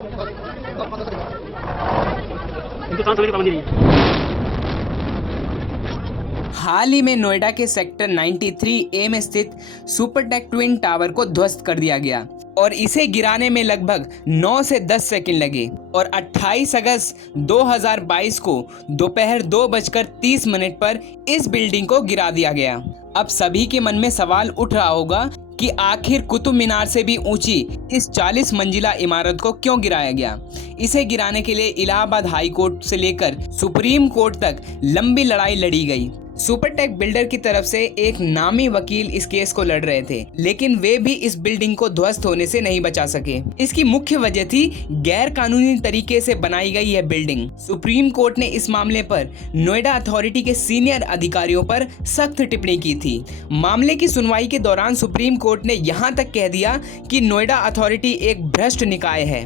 हिंदुस्तान समय की पाबंदी नहीं है। हाल ही में नोएडा के सेक्टर 93A में स्थित सुपरटेक ट्विन टावर को ध्वस्त कर दिया गया और इसे गिराने में लगभग 9 से 10 सेकंड लगे और 28 अगस्त 2022 को दोपहर 2:30 पर इस बिल्डिंग को गिरा दिया गया। अब सभी के मन में सवाल उठ रहा होगा कि आखिर कुतुब मीनार से भी ऊंची इस 40 मंजिला इमारत को क्यों गिराया गया। इसे गिराने के लिए इलाहाबाद हाई कोर्ट से लेकर सुप्रीम कोर्ट तक लंबी लड़ाई लड़ी गई। सुपरटेक बिल्डर की तरफ से एक नामी वकील इस केस को लड़ रहे थे, लेकिन वे भी इस बिल्डिंग को ध्वस्त होने से नहीं बचा सके। इसकी मुख्य वजह थी गैर कानूनी तरीके से बनाई गई यह बिल्डिंग। सुप्रीम कोर्ट ने इस मामले पर नोएडा अथॉरिटी के सीनियर अधिकारियों पर सख्त टिप्पणी की थी। मामले की सुनवाई के दौरान सुप्रीम कोर्ट ने यहाँ तक कह दिया कि नोएडा अथॉरिटी एक भ्रष्ट निकाय है।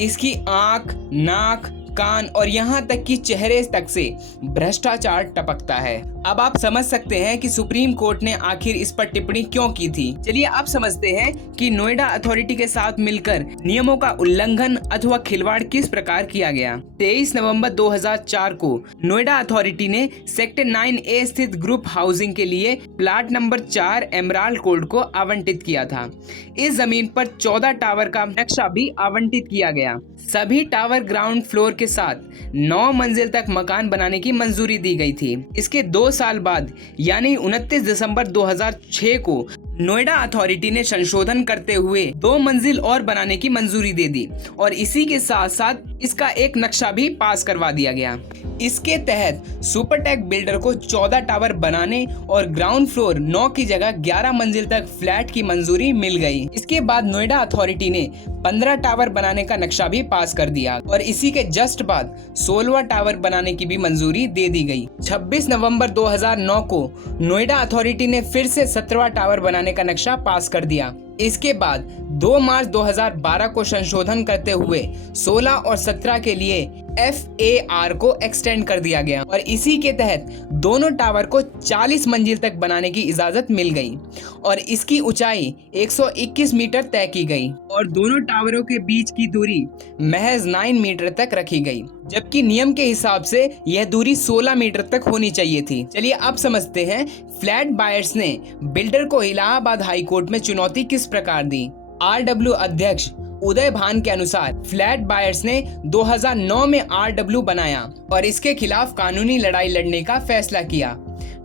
इसकी आंख, नाक, कान और यहाँ तक कि चेहरे तक से भ्रष्टाचार टपकता है। अब आप समझ सकते हैं कि सुप्रीम कोर्ट ने आखिर इस पर टिप्पणी क्यों की थी। चलिए आप समझते हैं कि नोएडा अथॉरिटी के साथ मिलकर नियमों का उल्लंघन अथवा खिलवाड़ किस प्रकार किया गया। 23 नवंबर 2004 को नोएडा अथॉरिटी ने सेक्टर 9A स्थित ग्रुप हाउसिंग के लिए प्लाट नंबर 4 एमराल्ड कोर्ट को आवंटित किया था। इस जमीन पर 14 टावर का नक्शा भी आवंटित किया गया। सभी टावर ग्राउंड फ्लोर के साथ 9 मंजिल तक मकान बनाने की मंजूरी दी गई थी। इसके 2 साल बाद यानी 29 दिसंबर 2006 को नोएडा अथॉरिटी ने संशोधन करते हुए 2 मंजिल और बनाने की मंजूरी दे दी और इसी के साथ साथ इसका एक नक्शा भी पास करवा दिया गया। इसके तहत सुपरटेक बिल्डर को 14 टावर बनाने और ग्राउंड फ्लोर 9 की जगह 11 मंजिल तक फ्लैट की मंजूरी मिल गई। इसके बाद नोएडा अथॉरिटी ने 15 टावर बनाने का नक्शा भी पास कर दिया और इसी के जस्ट बाद 16वां टावर बनाने की भी मंजूरी दे दी गई। 26 नवंबर 2009 को नोएडा अथॉरिटी ने फिर से 17वां टावर बनाने का नक्शा पास कर दिया। इसके बाद 2 मार्च 2012 को संशोधन करते हुए 16 और 17 के लिए FAR को एक्सटेंड कर दिया गया और इसी के तहत दोनों टावर को 40 मंजिल तक बनाने की इजाजत मिल गई और इसकी ऊंचाई 121 मीटर तय की गई और दोनों टावरों के बीच की दूरी महज 9 मीटर तक रखी गई, जबकि नियम के हिसाब से यह दूरी 16 मीटर तक होनी चाहिए थी। चलिए अब समझते हैं फ्लैट बायर्स ने बिल्डर को इलाहाबाद हाई कोर्ट में चुनौती किस प्रकार दी। RW अध्यक्ष उदय भान के अनुसार फ्लैट बायर्स ने 2009 में RW बनाया और इसके खिलाफ कानूनी लड़ाई लड़ने का फैसला किया।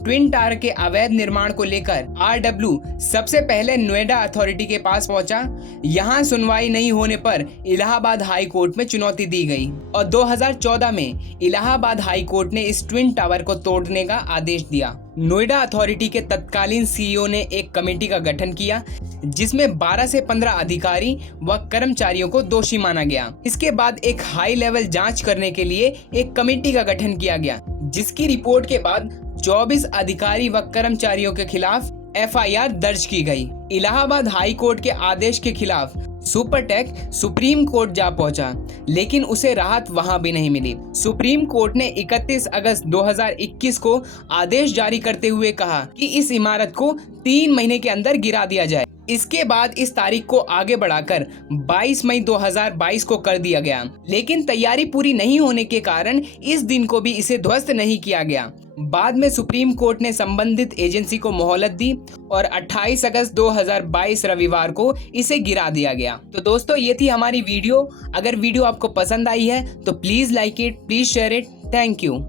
ट्विन टावर के अवैध निर्माण को लेकर RW सबसे पहले नोएडा अथॉरिटी के पास पहुंचा। यहां सुनवाई नहीं होने पर इलाहाबाद हाई कोर्ट में चुनौती दी गई और 2014 में इलाहाबाद हाई कोर्ट ने इस ट्विन टावर को तोड़ने का आदेश दिया। नोएडा अथॉरिटी के तत्कालीन CEO ने एक कमेटी का गठन किया जिसमें 12 से 15 अधिकारी व कर्मचारियों को दोषी माना गया। इसके बाद एक हाई लेवल जांच करने के लिए एक कमेटी का गठन किया गया, जिसकी रिपोर्ट के बाद 24 अधिकारी व कर्मचारियों के खिलाफ FIR दर्ज की गई। इलाहाबाद हाई कोर्ट के आदेश के खिलाफ सुपरटेक सुप्रीम कोर्ट जा पहुंचा, लेकिन उसे राहत वहां भी नहीं मिली। सुप्रीम कोर्ट ने 31 अगस्त 2021 को आदेश जारी करते हुए कहा कि इस इमारत को 3 महीने के अंदर गिरा दिया जाए। इसके बाद इस तारीख को आगे बढ़ाकर 22 मई 2022 को कर दिया गया, लेकिन तैयारी पूरी नहीं होने के कारण इस दिन को भी इसे ध्वस्त नहीं किया गया। बाद में सुप्रीम कोर्ट ने संबंधित एजेंसी को मोहलत दी और 28 अगस्त 2022 रविवार को इसे गिरा दिया गया। तो दोस्तों, ये थी हमारी वीडियो। अगर वीडियो आपको पसंद आई है तो please like it, please share it. Thank you.